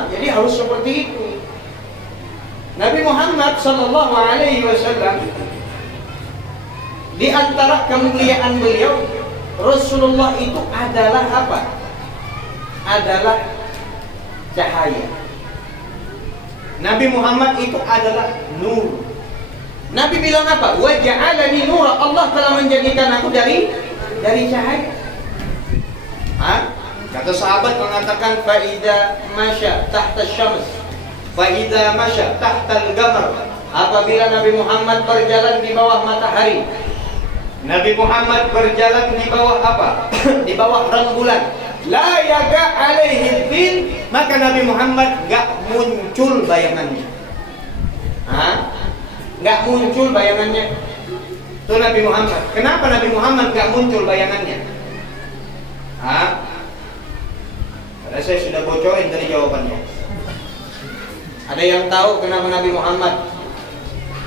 Jadi harus seperti itu. Nabi Muhammad sallallahu alaihi wasallam, di antara kemuliaan beliau, Rasulullah itu adalah apa? Adalah cahaya. Nabi Muhammad itu adalah nur. Nabi bilang apa? Wa ja'alani nura. Allah telah menjadikan aku dari cahaya. Kata sahabat mengatakan faida masya tahta syams, faida masya tahta al-qamar. Apabila Nabi Muhammad berjalan di bawah matahari, Nabi Muhammad berjalan di bawah apa? Di bawah rembulan. La yaga alaihi din, maka Nabi Muhammad gak muncul bayangannya. Gak muncul bayangannya. Itu Nabi Muhammad. Kenapa Nabi Muhammad gak muncul bayangannya? Karena saya sudah bocorin tadi jawabannya. Ada yang tahu kenapa Nabi Muhammad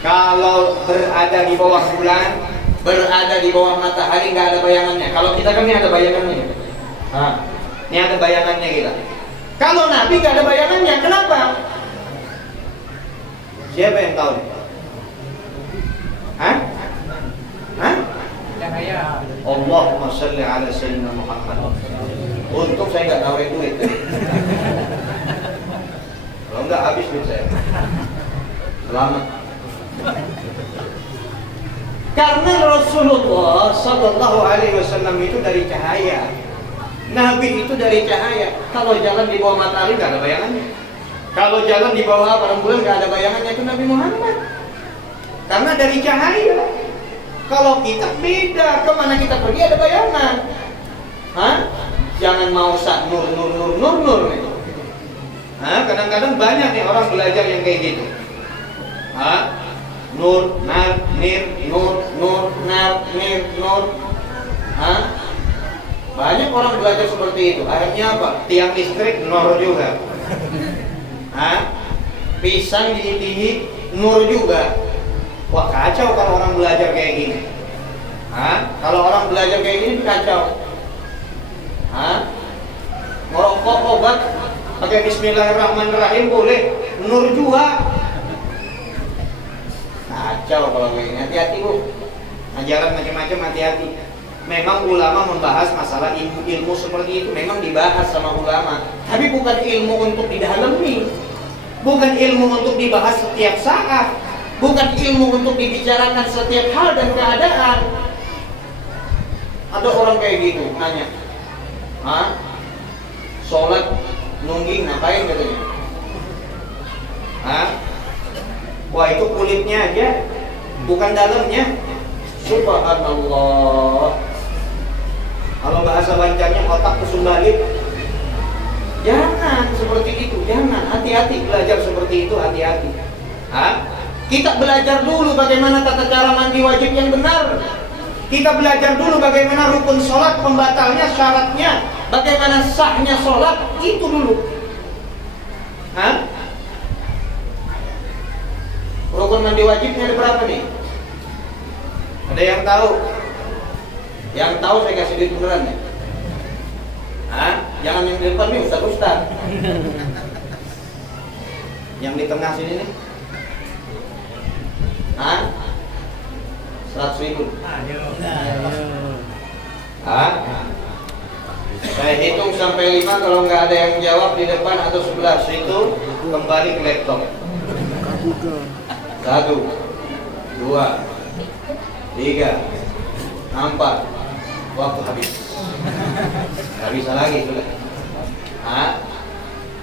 kalau berada di bawah bulan, berada di bawah matahari gak ada bayangannya? Kalau kita kan ini ada bayangannya. Ini ada bayangannya kita. Kalau Nabi gak ada bayangannya, kenapa? Siapa yang tahu? Cahaya. Allahumma shalli ala sayyidina Muhammad. Untung saya nggak nawarin duit. Kalau nggak habis duit saya. Selamat. Karena Rasulullah sallallahu alaihi wasallam itu dari cahaya. Nabi itu dari cahaya. Kalau jalan di bawah matahari nggak ada bayangannya. Kalau jalan di bawah rembulan nggak ada bayangannya, itu Nabi Muhammad. Karena dari cahaya. Kalau kita beda, kemana kita pergi ada bayangan. Jangan mau sak nur. Kadang-kadang banyak nih orang belajar yang kayak gitu. Nur, nar, nir, nur, nar, nir, nur. Banyak orang belajar seperti itu. Akhirnya apa? Tiang listrik nur juga. Pisang dihihi nur juga. Wah, kacau kalau orang belajar kayak gini. Kalau orang belajar kayak gini kacau. Merokok obat pakai bismillahirrahmanirrahim boleh, nur juga. Kacau kalau kayak gini. Hati-hati Bu. Ajaran macam-macam, hati-hati. Memang ulama membahas masalah ilmu seperti itu, memang dibahas sama ulama. Tapi bukan ilmu untuk didalami. Bukan ilmu untuk dibahas setiap saat. Bukan ilmu untuk dibicarakan setiap hal dan keadaan. Ada orang kayak gitu nanya, sholat nungging ngapain katanya? Wah, itu kulitnya aja, bukan dalamnya. Subhanallah. Kalau bahasa bancanya otak kesumbalik. Jangan seperti itu, jangan. Hati-hati belajar seperti itu, hati-hati. Kita belajar dulu bagaimana tata cara mandi wajib yang benar. Kita belajar dulu bagaimana rukun sholat, pembatalnya, syaratnya, bagaimana sahnya sholat, itu dulu. Rukun mandi wajibnya ada berapa nih? Ada yang tahu? Yang tahu saya kasih duit beneran ya. Jangan yang di depan nih, ustaz. Yang di tengah sini nih. 100.000. Saya hitung sampai 5, kalau nggak ada yang jawab di depan atau sebelah situ, kembali ke laptop. 1, 2, 3, 4. Waktu habis. Nggak bisa lagi sudah.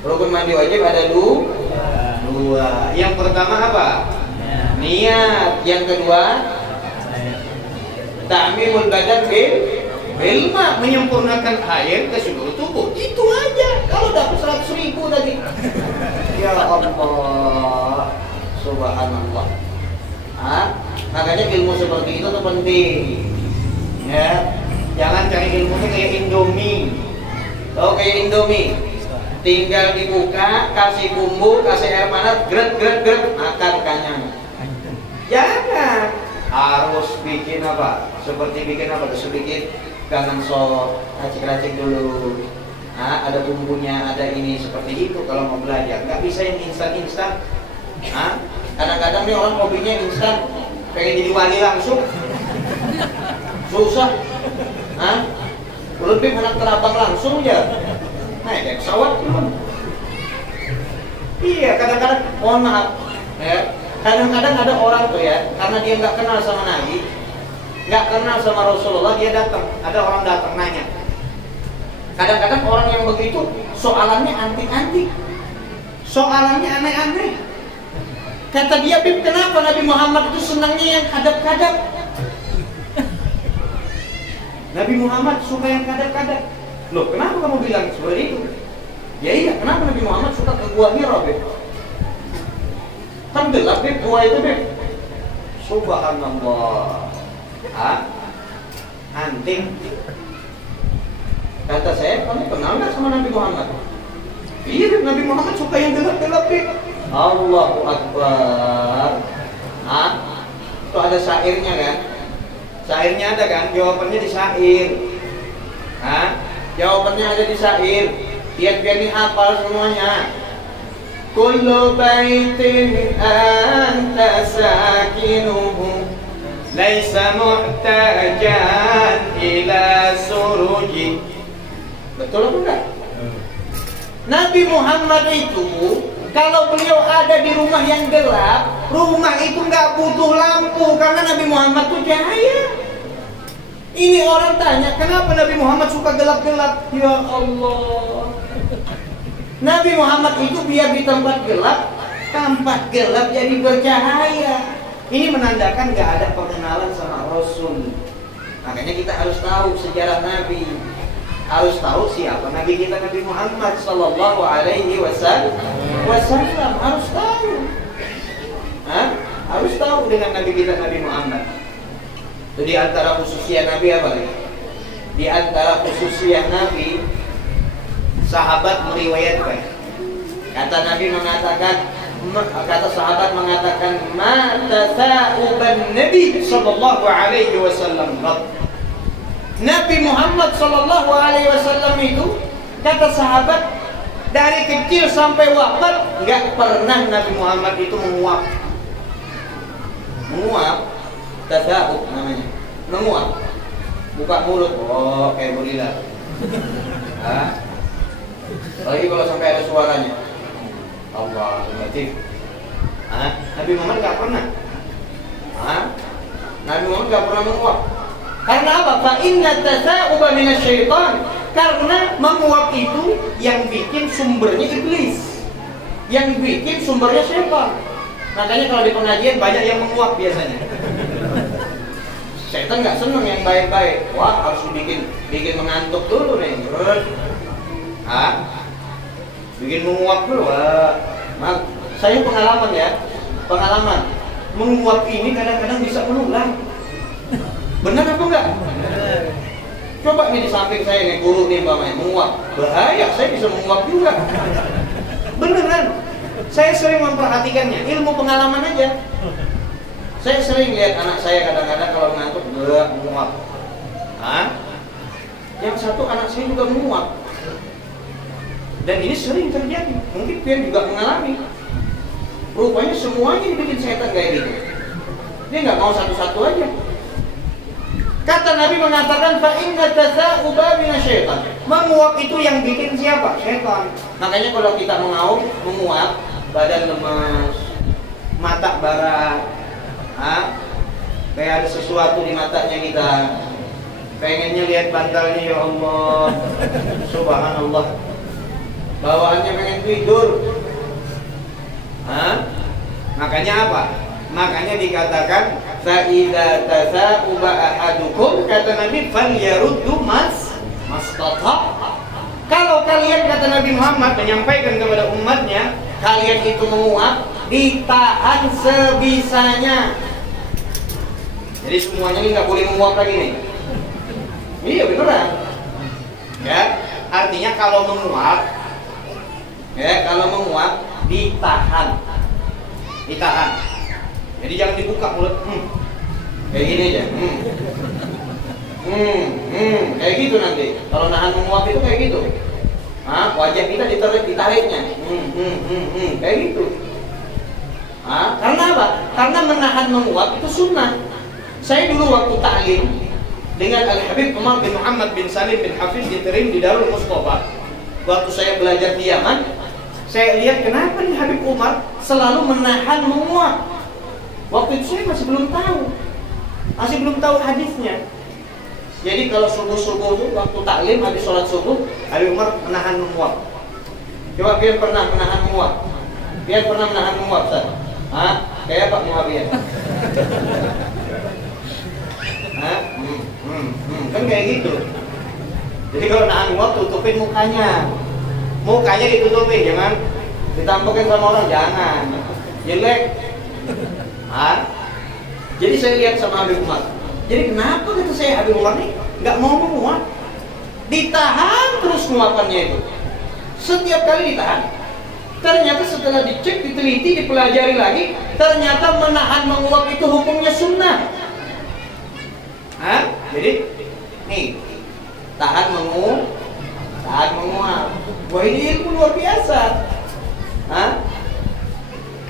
Rukun mandi wajib ada 2. Yang pertama apa? Niat. Yang kedua, ta'mimul badan bil ma, menyempurnakan air ke seluruh tubuh. Itu aja. Kalau dapat 100.000 tadi. Ya Allah, subhanallah. Makanya ilmu seperti itu tuh penting. Ya, jangan cari ilmu itu kayak Indomie. Tahu kayak Indomie? Tinggal dibuka, kasih bumbu, kasih air panas, gret, makan kenyang. Jangan, harus bikin apa? Seperti bikin apa? Sedikit gangan sop, racik-racik dulu. Ada bumbunya, ada ini, seperti itu kalau mau belajar. Nggak bisa yang instan-instan. Kadang-kadang nih orang hobinya instan, pengen jadi wali langsung. Susah. Hah? Lebih anak terabang langsung aja. Naik pesawat belum? Iya, kadang-kadang mohon maaf ya. Kadang-kadang ada orang tuh ya, karena dia nggak kenal sama Nabi, nggak kenal sama Rasulullah, dia datang. Ada orang datang nanya. Kadang-kadang orang yang begitu soalannya antik-antik, soalannya aneh-aneh. Kata dia, Bib, kenapa Nabi Muhammad itu senangnya yang kadap-kadap? Nabi Muhammad suka yang kadap-kadap. Loh, kenapa kamu bilang seperti itu? Ya iya, kenapa Nabi Muhammad suka ke gua Hira, Bib? Kan gelap, Bib, gua itu, Bib. Subhanallah. Anting. Kata saya, kamu kenal nggak sama Nabi Muhammad? Iya, Bib, Nabi Muhammad suka yang gelap-gelap, Bib. Allahu Akbar. Itu ada syairnya kan? Syairnya ada kan? Jawabannya di syair. Jawabannya ada di syair. Biar dihafal semuanya. Kullu baitin anta sakinuhu laisa muhtajan ila suruji. Betul apa enggak? Nabi Muhammad itu kalau beliau ada di rumah yang gelap, rumah itu nggak butuh lampu karena Nabi Muhammad itu cahaya. Ini orang tanya, kenapa Nabi Muhammad suka gelap-gelap? Ya Allah. Nabi Muhammad itu biar di tempat gelap jadi bercahaya. Ini menandakan nggak ada pengenalan sama Rasul. Makanya kita harus tahu sejarah Nabi. Harus tahu siapa Nabi kita, Nabi Muhammad Sallallahu Alaihi Wasallam. Harus tahu. Harus tahu dengan Nabi kita, Nabi Muhammad. Itu di antara khususnya Nabi apa nih? Di antara khususnya Nabi, sahabat meriwayatkan. Kata Nabi mengatakan, kata sahabat mengatakan, ma tasa'uban Nabi Sallallahu Alaihi Wasallam. Nabi Muhammad Sallallahu Alaihi Wasallam itu, kata sahabat, dari kecil sampai wafat nggak pernah Nabi Muhammad itu menguap. Menguap, tasa'ub namanya. Menguap, buka mulut, oh kayak gorila. Lagi kalau sampai ada suaranya, Allah Latif. Nabi Muhammad nggak pernah. Nabi Muhammad nggak pernah menguap. Karena apa? Fa inna tasa'uba minasyaitan. Karena menguap itu yang bikin sumbernya iblis, yang bikin sumbernya syaitan. Makanya kalau di pengajian banyak yang menguap biasanya. Syaitan nggak senang yang baik-baik. Wah, harus bikin mengantuk dulu nih. Bikin menguap dulu. Saya pengalaman ya, menguap ini kadang-kadang bisa menular. Benar apa enggak? Coba nih di samping saya nih, guru nih umpamanya menguap, bahaya, saya bisa menguap juga. Beneran. Saya sering memperhatikannya, ilmu pengalaman aja. Saya sering lihat anak saya kadang-kadang kalau ngantuk menguap. Yang satu anak saya juga menguap. Dan ini sering terjadi. Mungkin dia juga mengalami. Rupanya semuanya dibikin setan kayak gitu. Dia nggak mau satu-satu aja. Kata Nabi mengatakan, fa inna tasa'uba minasyaitan. Menguap itu yang bikin siapa? Setan. Makanya kalau kita menguap, badan lemas, mata bara, kayak ada sesuatu di matanya kita. Pengennya lihat bantalnya, ya Allah. Subhanallah. Bawaannya pengen tidur. Makanya apa? Makanya dikatakan fa idza tasa'uba ahadukum, kata Nabi, falyaruddu mastata. Kalau kalian, kata Nabi Muhammad menyampaikan kepada umatnya, kalian itu menguap, ditahan sebisanya. Jadi semuanya ini nggak boleh menguap lagi nih. Iya beneran. Ya, artinya kalau menguap, ditahan. Jadi jangan dibuka mulut. Kayak gini aja. Kayak gitu nanti. Kalau nahan menguap itu kayak gitu. Wajah kita ditariknya. Kayak gitu. Karena apa? Karena menahan menguap itu sunnah. Saya dulu waktu ta'lim dengan Al-Habib Umar bin Muhammad bin Salim bin Hafiz diterima di Darul Mustafa. Waktu saya belajar di Yaman, saya lihat kenapa nih Habib Umar selalu menahan menguap. Waktu itu saya masih belum tahu hadisnya. Jadi kalau subuh itu waktu taklim habis sholat subuh, Habib Umar menahan menguap. Coba pian pernah menahan menguap? Pian pernah menahan menguap, Ustaz? Hah? Kayak Pak Muhammad. Hah? Kan kayak gitu. Jadi kalau nahan menguap tutupin mukanya. Mukanya ditutupin, jangan ditampokin sama orang, jangan. Jelek. Hah? Jadi saya lihat sama Habib Umar. Jadi kenapa kata saya Habib Umar nih nggak mau menguap? Ditahan terus nguapannya itu. Setiap kali ditahan. Ternyata setelah dicek, diteliti, dipelajari lagi, ternyata menahan menguap itu hukumnya sunnah. Hah? Jadi nih tahan menguap. Wah, ini ilmu luar biasa. Hah?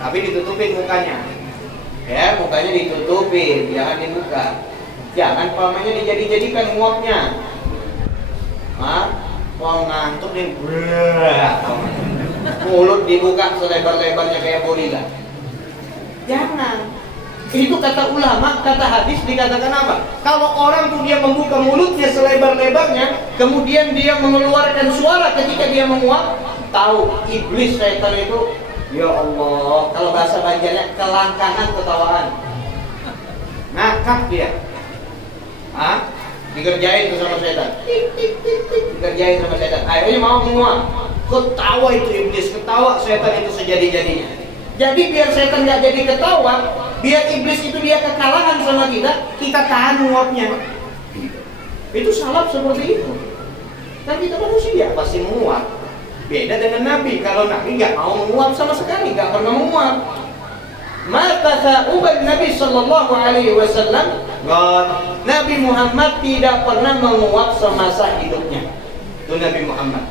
Tapi ditutupin mukanya. Ya, mukanya ditutupin, jangan dibuka. Jangan palmanya dijadikan nguapnya. Hah? Mau ngantuk nih, mulut dibuka selebar-lebarnya kayak gorila. Jangan. Itu kata ulama, kata hadis dikatakan apa? Kalau orang tuh dia membuka mulutnya selebar-lebarnya, kemudian dia mengeluarkan suara ketika dia menguap, tahu iblis setan itu, ya Allah, kalau bahasa Banjarnya kelangkangan ketawaan. Ngakak dia. Hah? Dikerjain tuh sama setan. Dikerjain sama setan. Akhirnya mau menguap. Ketawa itu iblis, ketawa setan itu sejadi-jadinya. Jadi biar setan nggak jadi ketawa, biar iblis itu dia kekalahan sama kita tahan menguapnya. Itu salaf seperti itu. Kan kita manusia pasti menguap. Beda dengan Nabi. Kalau Nabi nggak mau menguap sama sekali, nggak pernah menguap. Maka sa'ubad Nabi Sallallahu Alaihi Wasallam, Nabi Muhammad tidak pernah menguap semasa hidupnya. Itu Nabi Muhammad.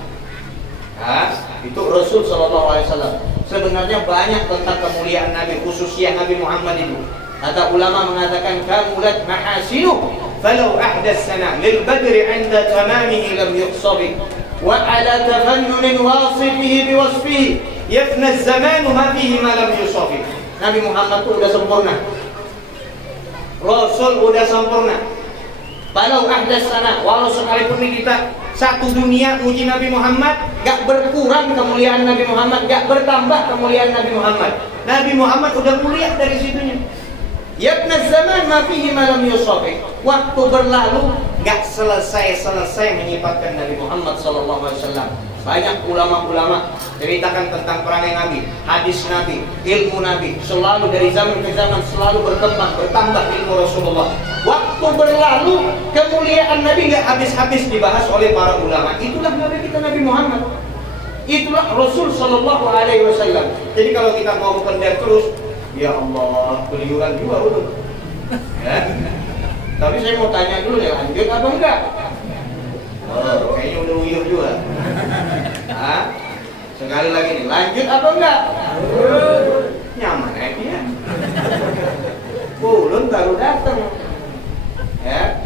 Itu Rasul Sallallahu Alaihi Wasallam. Sebenarnya banyak tentang kemuliaan Nabi, khususnya Nabi Muhammad itu. Kata ulama mengatakan, kamulat mahasinu, falau ahdas sana lil badri 'inda tamamihi lam yuqsabi, wa ala tafannunin wasifihi biwasfihi yafna az-zamanu ma fihi ma lam yusafi. Nabi Muhammad itu udah sempurna. Rasul udah sempurna. Walau ahdas sana, walau sekalipun kita satu dunia muji Nabi Muhammad, gak berkurang kemuliaan Nabi Muhammad, gak bertambah kemuliaan Nabi Muhammad. Nabi Muhammad udah mulia dari situnya. Yabna zaman ma fihi ma lam yusafi. Waktu berlalu gak selesai menyifatkan Nabi Muhammad sallallahu alaihi wasallam. Banyak ulama-ulama ceritakan tentang perangai Nabi, hadis Nabi, ilmu Nabi, selalu dari zaman ke zaman selalu berkembang, bertambah ilmu Rasulullah. Waktu berlalu, kemuliaan Nabi nggak habis-habis dibahas oleh para ulama. Itulah Nabi kita, Nabi Muhammad. Itulah Rasul Sallallahu Alaihi Wasallam. Jadi kalau kita mau kendar terus, ya Allah, keliuran juga udah. Ya. Tapi saya mau tanya dulu ya, lanjut apa enggak? Oh, kayaknya udah uyuh juga. Hah? Sekali lagi nih, lanjut apa enggak? Nyaman aja. Ulun baru datang. Ya.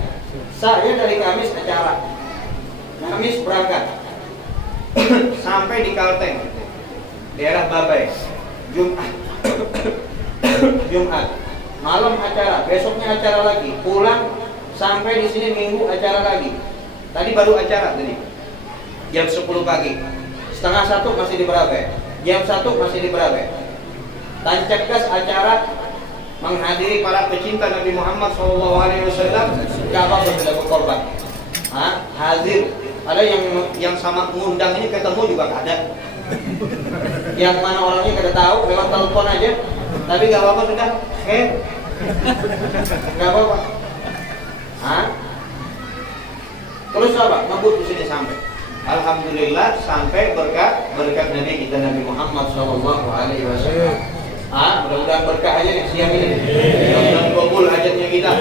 Saya dari Kamis acara. Kamis berangkat. Sampai di Kalteng. Daerah Babai. Jumat. Malam acara, besoknya acara lagi. Pulang sampai di sini Minggu acara lagi. Tadi baru acara tadi. Jam 10 pagi. Setengah 1 masih di Berabe. Jam 1 masih di Berabe. Tancap gas acara menghadiri para pecinta Nabi Muhammad SAW. Gak apa-apa sudah berkorban. Hadir. Ada yang sama ngundang ini ketemu juga gak ada. Yang mana orangnya kada tahu, lewat telepon aja. Tapi gak apa-apa sudah. Gak apa-apa. Terus apa? Ngebut di sini sampai. Alhamdulillah sampai berkat Nabi kita Nabi Muhammad Sallallahu Alaihi Wasallam. Mudah-mudahan berkah aja nih siang ini. Mudah-mudahan kabul hajatnya kita.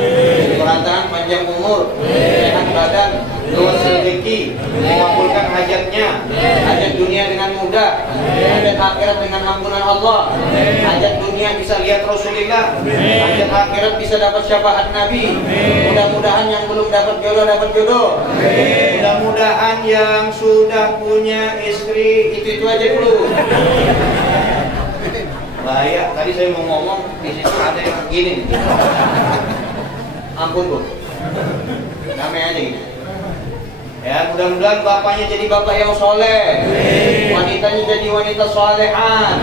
Kerantahan panjang umur, sehat badan, luas rezeki, mengabulkan hajatnya, hajat dunia dengan mudah, hajat akhirat dengan ampunan Allah, hajat dunia bisa lihat Rasulullah, hajat akhirat bisa dapat syafaat Nabi. Mudah-mudahan yang belum dapat jodoh, mudah-mudahan yang sudah punya istri itu aja dulu. Bahaya, tadi saya mau ngomong di situ ada yang gini. Ampun Bu, damai aja gitu. Ya, mudah-mudahan bapaknya jadi bapak yang soleh, wanitanya jadi wanita solehan,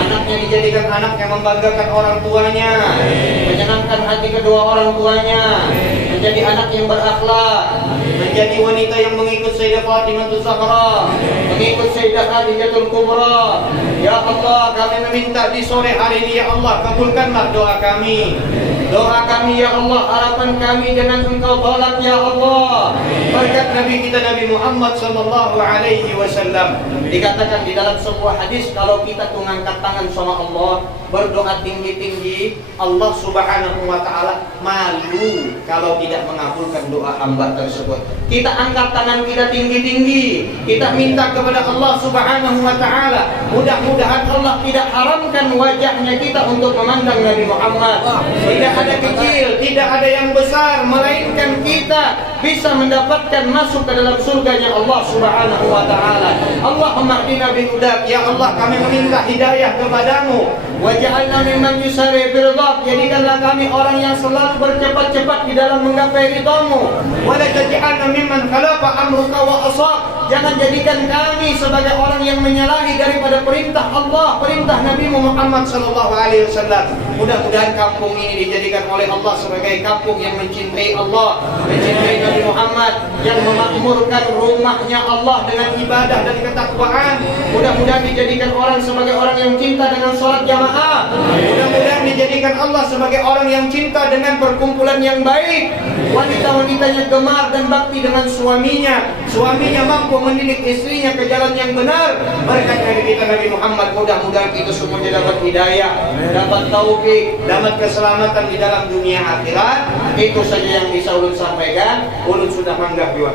anaknya dijadikan anak yang membanggakan orang tuanya, menyenangkan hati kedua orang tuanya, menjadi anak yang berakhlak, menjadi wanita yang mengikut Sayyidah Fatimah Zahra, mengikut Sayyidah Khadijatul Kubra. Ya Allah, kami meminta di sore hari ini, ya Allah, kabulkanlah doa kami. Doa kami ya Allah, harapan kami dengan Engkau tolak ya Allah. Berkat Nabi kita Nabi Muhammad sallallahu alaihi wasallam. Dikatakan di dalam sebuah hadis, kalau kita tuh ngangkat tangan sama Allah, berdoa tinggi-tinggi, Allah Subhanahu wa taala malu kalau tidak mengabulkan doa hamba tersebut. Kita angkat tangan kita tinggi-tinggi, kita minta kepada Allah Subhanahu wa taala, mudah-mudahan Allah tidak haramkan wajahnya kita untuk memandang Nabi Muhammad. Tidak ada kecil, tidak ada yang besar, melainkan kita bisa mendapatkan masuk ke dalam surganya Allah Subhanahu wa taala. Allahumma hdina bihudak, ya Allah, kami meminta hidayah kepadamu. Waj'alna mimman yusari biridhak, jadikanlah kami orang yang selalu bercepat-cepat di dalam menggapai ridhamu. Wa la taj'alna mimman khalafa amruka wa asaq, jangan jadikan kami sebagai orang yang menyalahi daripada perintah Allah, perintah Nabi Muhammad sallallahu alaihi wasallam. Mudah-mudahan kampung ini dijadikan oleh Allah sebagai kampung yang mencintai Allah, mencintai Nabi Muhammad, yang memakmurkan rumahnya Allah dengan ibadah dan ketakwaan. Mudah-mudahan dijadikan orang sebagai orang yang cinta dengan sholat jamaah. Mudah-mudahan dijadikan Allah sebagai orang yang cinta dengan perkumpulan yang baik. Wanita-wanitanya gemar dan bakti dengan suaminya, suaminya mampu mendidik istrinya ke jalan yang benar. Berkat dari kita Nabi Muhammad, mudah-mudahan kita semuanya dapat hidayah, dapat taufik, dapat keselamatan di dalam dunia akhirat. Itu saja yang bisa ulun sampaikan. Ulun sudah manggah juga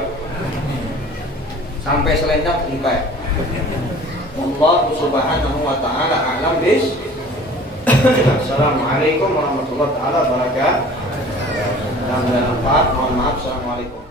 sampai selendang selesai. Allah Subhanahu wa taala a'lam bis. Assalamualaikum warahmatullahi taala wabarakatuh. Mohon maaf. Assalamualaikum.